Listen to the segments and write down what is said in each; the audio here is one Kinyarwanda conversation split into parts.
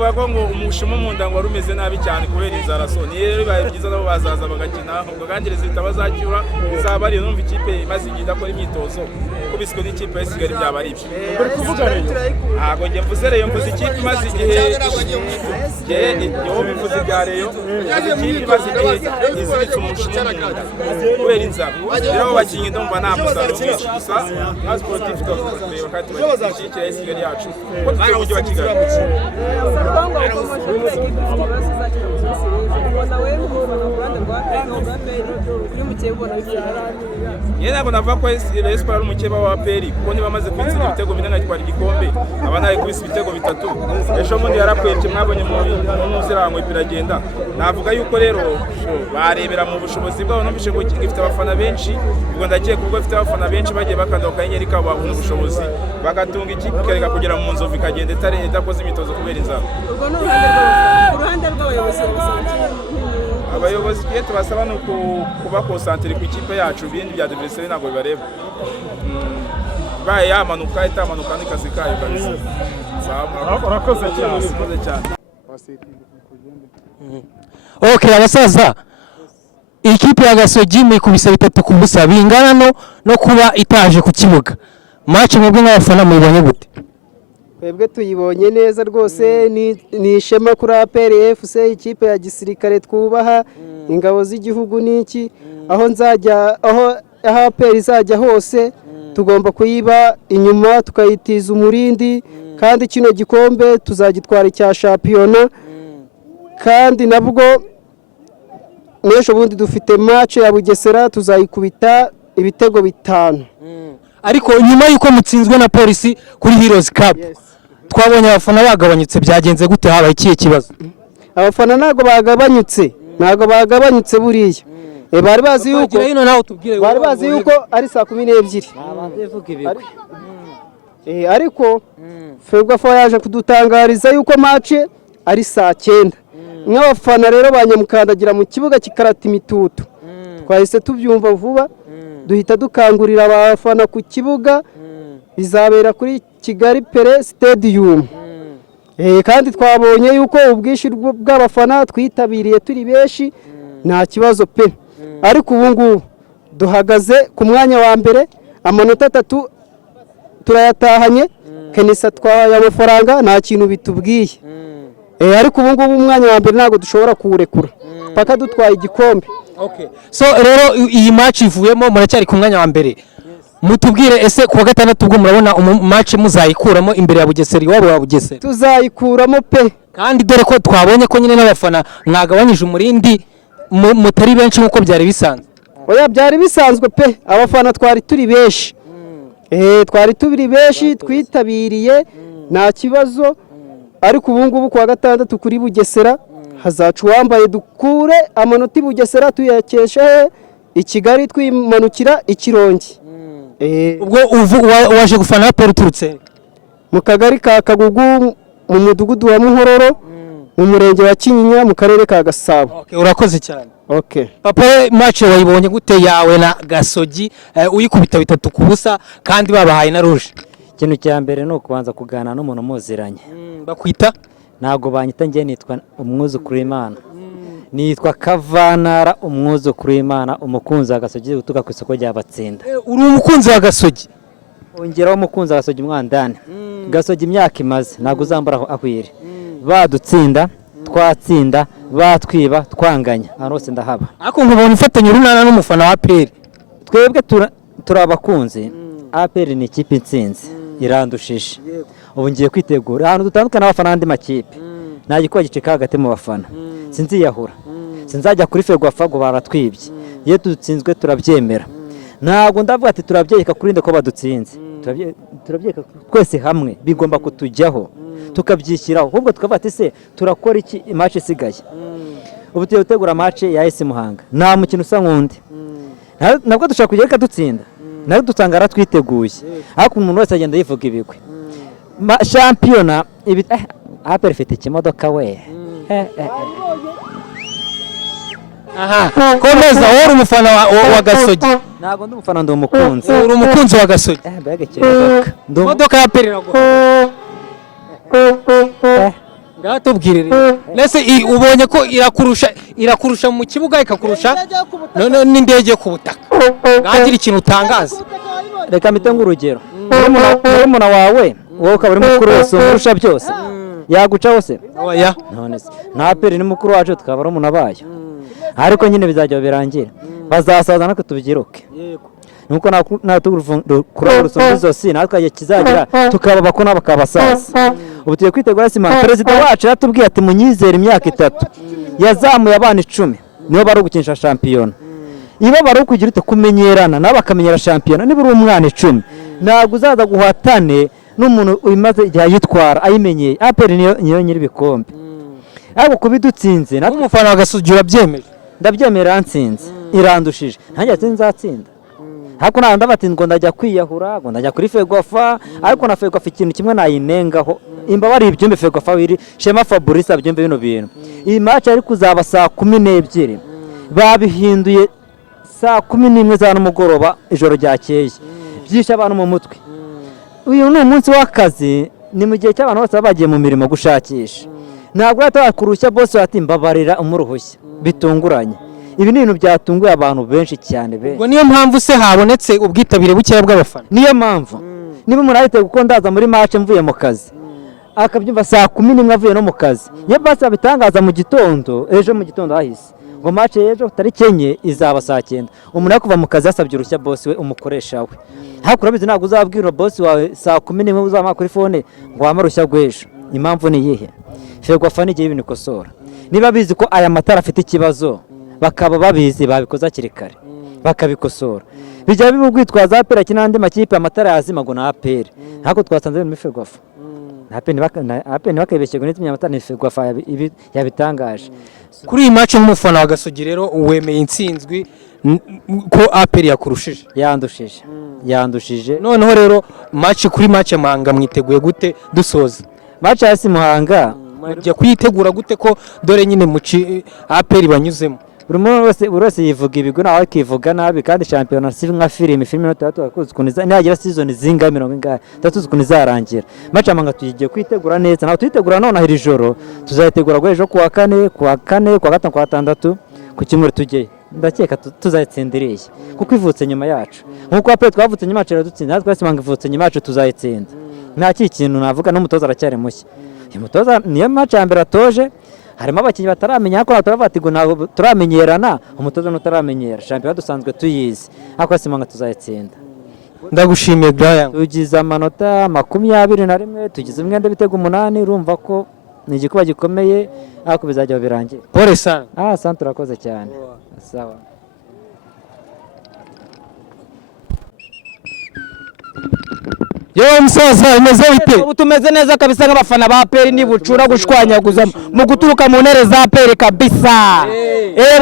navuga ko ngo umushimo mu nda ngo warumeze nabi cyane kubera inzara so ni rero bibaye byiza nabo bazaza bagakina ubwo kandi resultat bazacyura bizaba ari numva ikipe imaze igihe idakora imyitozo kubiswe n'ikipe ya Kigali byaba ari ibyo uri kuvuga rero ntabwo njye mvuze rero mvuze ikipe imaze igihe yo bivuze bya rero ikipe imaze igihe iziritse umushimo mu nda kubera inzara rero bakinnyi ndumva nta musaruro mwinshi gusa nka sportif tureba kandi tubagira ikipe ya Kigali yacu ko tugiye kujya wa Kigali ntabwo navuga ko Rayon Sports ari umukeba wa APR kuko niba amaze kwitsinda ibitego bine nkatwara igikombe aba naye kubisa ibitego bitatu ejo bundi yarapwebye mwabonye mu ntuzirango ipiragenda navuga yuko rero barebera mu bushobozi bwabo numvise ko gifite abafana benshi ubwo ndagiye kuko bafite abafana benshi bagiye bakandoka inyenyeri kabo babona ubushobozi bagatunga ikipe ikareka kugera mu nzovu ikagenda idakoze imyitozo kubera inzara uruhande rw'abayobozi abayobozi twe tubasaba no kuba concentré ku ikipe yacu ibindi bya adversaire ntabwo bibareba baye yamanuka itamanuka n'ikazi kayo kabisa urakoze cyane okay abasaza ikipe ya Gasogi muyikubise 3-0 bingana no kuba itaje ku kibuga match mwebwe nk'abafana muyibonye gute twebwe tuyibonye neza rwose ni ishema kuri APR FC ikipe ya gisirikare twubaha ingabo z'igihugu niki aho APR izajya hose tugomba kuyiba inyuma tukayitiza umurindi kandi kino gikombe tuzagitwara icya shampiyona kandi nabwo n'ejo bundi dufite match ya Bugesera tuzayikubita ibitego 5 ariko nyuma yuko mutsinzwe na polisi kuri Heroes Cup twabonye abafana bagabanyutse byagenze gute habaye ikihe kibazo abafana ntago bagabanyutse buriya bari bazi yuko ari saa 12 ariko Ferwafa yaje kudutangariza yuko match ari saa 9 nk'abafana rero banyamukandagira mu kibuga kikarata imitutu twahise tubyumva vuba duhita dukangurira abafana ku kibuga bizabera kuri Kigali Pele Stadium kandi twabonye yuko ubwishi bw'abafana twitabiriye turi benshi nta kibazo pe ariko ubu ngubu duhagaze ku mwanya wa mbere amanota 3 turayatahanye Kenisa twaye amafaranga nta kintu bitubwiye ariko ubu ngubu umwanya wa mbere ntago dushobora kuwurekura paka dutwaye igikombe. Okay, so rero iyi match ivuyemo muracyari ku mwanya wa mbere mutubwire ese kuwa gatandatu ubwo murabona match muzayikuramo imbere ya Bugesera iwabo wa Bugesera tuzayikuramo pe kandi dore ko twabonye ko nyine n'abafana mwagabanyije umurindi mutari benshi nkuko byari bisanzwe oya byari bisanzwe pe abafana twari turi benshi twari tubiri benshi twitabiriye nta kibazo ariko ubu ngubu kuwa gatandatu kuri Bugesera hazacu wambaye dukure amanota Bugesera tuyakesha i Kigali twimanukira ikirongi ubwo waje gufana APR turutse mu kagari ka Kagugu mu mudugudu wa Muhororo mu murenge wa Kinyinya mu karere ka Gasabo. Okay, urakoze cyane. Okay, papa match wayibonye gute yawe na Gasogi uyikubita 3-0 kandi babahaye na rouge? Ikintu cya mbere no kubanza kugana n'umuntu muziranye bakwita nago banyita ngiye nitwa umwuzukuru w'Imana nitwa Kavanara umwuzukuru w'Imana umukunzi wa Gasogi utuka ku isoko rya Batsinda. Uri umukunzi wa Gasogi ongeraho umukunzi wa Gasogi mwandane Gasogi imyaka imaze nago uzambara ahwire badutsinda twatsinda batwiba twanganya arose ndahaba ariko nkubona ifatanye runana n'umufana wa APR twebwe turabakunze APR ni ikipe intsinzi irandushije ubu ngiye kwitegura ahantu dutandukana n'abafana andi makipe nta gikuba gicika hagati mu bafana sinziyahura sinzajya kuri Ferwafa ngo baratwibye iyo dutsinzwe turabyemera ntabwo ndavuga ati turabyeka kurinde ko badutsinze turabyeka twese hamwe bigomba kutujyaho tukabyishyiraho ahubwo tukavuga ati se turakora iki match isigaye ubu tugiye gutegura match ya AS Muhanga nta mukino usa nkundi nabwo dushaka kugera dutsinda nayo dutanga aratwiteguye ariko umuntu wese agenda yivuga ibigwe shampiyona ibi APR ifite ikimodoka we aha komeza wowe umufana wa Gasogi ntabwo ndi umufana ndi umukunzi uri umukunzi wa Gasogi mbega ikimodoka imodoka ya APR irago natubwire rero nese ubonye ko irakurusha mu kibuga ikakurusha n'indege ku butaka ntagira ikintu utangaza. reka mpite ng'urugero murumuna wawe wowe ukaba uri mukuru wese umurusha byose yagucaho se oya none se na APR ni mukuru wacu tukaba barumuna bayo ariko nyine bizajya birangira bazasaza natwe tubyiruke nuko natugura urusumbu zose natwe igihe kizagira tukaba bakona bakabasaza. ubu tugiye kwitegura sima perezida wacu yatubwiye ati munyizere imyaka 3 yazamuye abana 10 nibo bari gukinisha shampiyona ibo bari kugira ute kumenyerana nabo bakamenyera shampiyona niba uri umwana 10 ntabwo uzaza guhatane n'umuntu umaze igihe yitwara ayimenyeye. APR niyo nyiri bikombe ariko kubidutsinze natwe umufana wagasugira byemeje ndabyemera nsinze irandushije ntanjye nzatsinda ariko nanda bati ngo ndajya kwiyahura ngo ndajya kuri Ferwafa ariko na Ferwafa ikintu kimwe nayinengaho imbabari ibyumbe Ferwafa wiri Shema Fabrice abyumve bino bintu iyi match ari kuzaba saa 12 babihinduye saa 11 za n'umugoroba ijoro ryakeye byisha abantu mu mutwe. uyu ni umunsi w'akazi ni mu gihe cy'abantu bose bagiye mu mirimo gushakisha ntabwo yatakurushya boss ati mbabarira umuruhushya bitunguranye. ibi ni ibintu byatunguye abantu benshi cyane ubwo niyo mpamvu se habonetse ubwitabire bukeya bw'abafana. niyo mpamvu niba umuntu ahita kuko ndaza muri match mvuye mu kazi akabyumva saa 11 avuye no mu kazi ye basi abitangaza mu gitondo ejo mu gitondo hahise ngo match ejo tariki 4 izaba saa 9 umuntu yakuva mu kazi yasabye urushya boss we umukoresha we ariko urabizi ntabwo uzabwira boss wawe saa 11 uzama kuri phone ngo wamarushya gwejo. impamvu ni yihe Ferwafa ni gihe ibintu kosora niba bizi ko aya matara afite ikibazo bakaba babizi babikoza akiri kare bakabikosora bijya bibugwitwaza APR kinande makipe amatara yazimago na APR nako twasanze muri Ferwafa APR bakabeshye ngo n'imya amatara ni Ferwafa yabitangaje. kuri iyi match nk'umufana wa Gasogi rero uwemeye intsinzwi ko APR yakurushije yandushije noneho rero match kuri match Muhanga mwiteguye gute dusoza match ya Muhanga mujya kuyitegura gute ko dore nyine mu APR banyuzemo buri wese yivuga ibigo nawe akivuga nabi kandi shampiyona si nka filime 3 yakoze kuniza nagira season zinga 30 tatuzi kunizarangira match Muhanga tugiye kwitegura neza nawe tuyitegura none ahiri joro tuzayitegura gwejo kuwa 4 kuwa 5 kuwa 5 kuwa 6 ku kimwe tujye ndakeka tuzayitsindireye kuko ivutse nyuma yacu nkuko APR twavutse nyuma yacu dutsinda natwe Muhanga ivutse nyuma yacu tuzayitsinda nta kintu navuga n'umutoza aracyari mushya. uyu mutoza niyo match ya mbere atoje harimo abakinnyi bataramenya ko naturavuga ngo ntabwo turamenyerana umutoza nutaramenyera shampiyona dusanzwe tuyizi ariko Muhanga tuzayitsinda. ndagushimiye Brian tugize amanota 21 tugize umwenda bitego 8 urumva ko ni igikuba gikomeye ariko bizajya birangira. pole sana santu urakoze cyane sawa. Yo musaza imeze bite? Ubu tumeze neza kabisa nk'abafana ba APR ni bucura gushwanyaguza mu guturuka mu ntare za APR kabisa.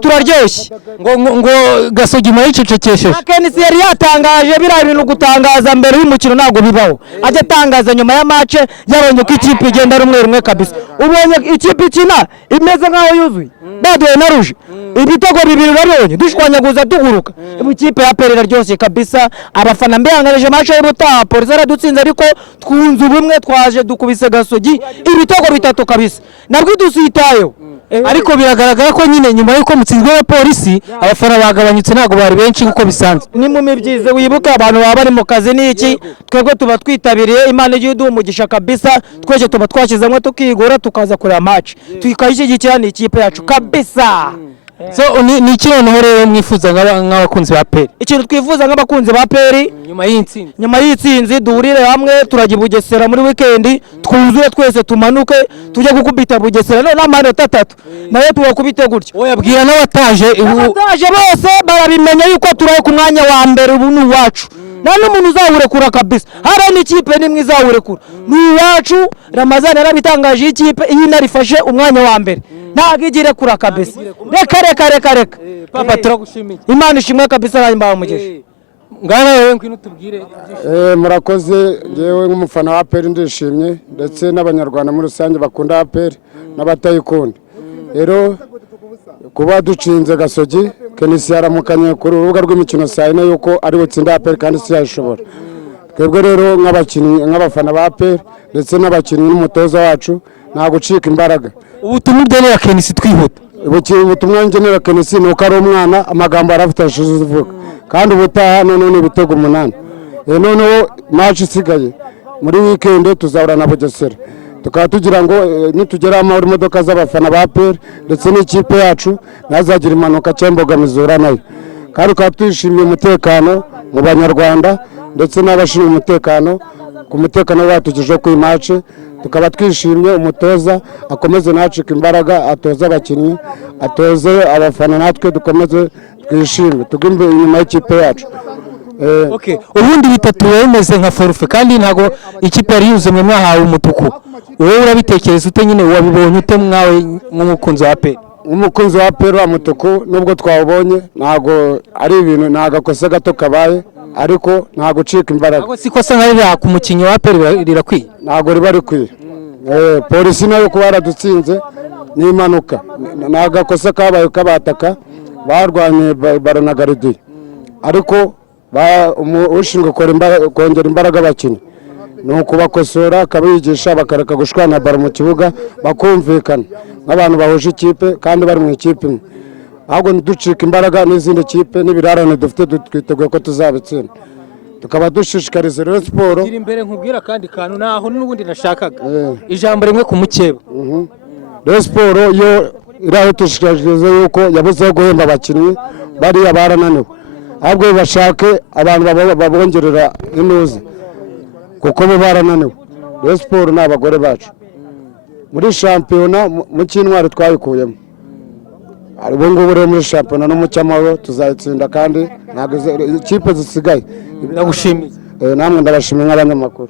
Turaryoshye ngo Gasogi muri cecekesheje. Akenisi yari yatangaje biriya bintu gutangaza mbere y'umukino ntabwo bibaho. Ajya atangaza nyuma ya match yabonye ko ikipe igenda rumwe kabisa. Ubonye ikipe ikina imeze nkaho yuzuye. Baduye na ruje. Ibitego bibiri urabonye dushwanyaguza tuguruka. Ikipe ya APR iraryoshye kabisa. Abafana mbihangaje match y'ubutaha Polisi dutsinze ariko twunze ubumwe twaje dukubise Gasogi ibitego 3 kabisa nabwo dusitayo. Ariko biragaragara ko nyine nyuma yuko mutsinzwe na Polisi abafana bagabanyutse ntago bari benshi kuko bisanzwe. Ni mu mibyize wibuka abantu baba bari mu kazi n'iki twebwe tuba twitabiriye Imana igiye umugisha kabisa twese tuba twashizemo tukigura tukaza kureba match tukayishyigikira ni ikipe yacu kabisa. So ni ikintu rero mwifuza nk'abakunzi ba APR. Ikintu twifuza nk'abakunzi ba APR nyuma y'intsinzi duhurire hamwe turajya Bugesera muri weekend twuzuye twese tumanuke tujye gukubita Bugesera no n'amanota 3 nayo tubakubite gutyo. Oyabwira n'abataje bose barabimenya yuko turaye ku mwanya wa mbere ubu ni wacu. Nta n'umuntu uzawurekura kabisa. Hari n'ikipe nimwe izawurekura. Ni wacu Ramazani yarabitangaje ikipe iyi narifashe umwanya wa mbere. Ntago igire kura kabisa. Reka. Papa turagushimiye. Imana ishimwe kabisa nayo mugisha. Ngana wewe ngwino tubwire. Murakoze ngewe nk'umufana wa APR ndishimye ndetse n'abanyarwanda muri rusange bakunda APR n'abatayikunda. Rero kuba ducinze Gasogi Kenisi yaramukanye ku rubuga rw'imikino sayine yuko ari gutsinda APR kandi si yashobora. Twebwe rero nk'abakinnyi nk'abafana ba APR ndetse n'abakinnyi n'umutoza wacu nta gucika imbaraga. ubutumwa ugenera Kenisi twihuta. Ubutumwa ngenera Kenisi ni uko ari umwana amagambo arafite ashize uvuga kandi ubutaha none ibitego 8 noneho match isigaye muri weekend tuzahura na Bugesera tukaba tugira ngo nitugera muri modoka z'abafana ba APR ndetse n'ikipe yacu nazagira impanuka cyemboga mizura nayo kandi ukaba twishimiye umutekano mu banyarwanda ndetse n'abashinzwe umutekano ku mutekano batugije ku match tukaba twishimye umutoza akomeze nacika imbaraga atoza abakinnyi atoze abafana natwe dukomeze twishime tugimbe inyuma y'ikipe yacu. Okay, ubundi bitatu wemeze nka forufe kandi ntago ikipe yari yuze mwe mwahawe umutuku. Wowe urabitekereza ute nyine wabibonye ute mwawe nk'umukunzi wa APR? Umukunzi wa APR wa mutuku nubwo twawubonye ntago ari ibintu nagakosa gato kabaye ariko ntago cika imbaraga. Ntago sikosa nkarira ku mukinyi wa APR rirakwiye. Ntago riba rikwiye. Polisi nayo kuba yaradutsinze n'impanuka nagakosa kabaye kabataka barwanye baranagaridi ariko ushinzwe kongera imbaraga abakinnyi ni ukubakosora akabigisha bakareka gushwana baro mu kibuga bakumvikana nk'abantu bahuje ikipe kandi bari mu ikipe imwe ahubwo ntiducika imbaraga n'izindi kipe n'ibirarane dufite twiteguye ko tuzabitsinda tukaba dushishikariza Rayon Sport gira imbere nkubwira kandi kantu naho n'ubundi nashakaga ijambo rimwe ku mukeba. Rayon Sport yo iraho tushishikariza yuko yabuze guhemba abakinnyi bari barananiwe ahubwo bashake abantu babongerera inuze kuko bo barananiwe. Rayon Sport n'abagore bacu muri shampiyona mu cy'intwari twayikuyemo ubu ngubu rero muri shampiyona no mu cy'amahoro tuzayitsinda kandi ntabwo ikipe zisigaye. Ndagushimiye. Namwe ndabashimiye nk'abanyamakuru.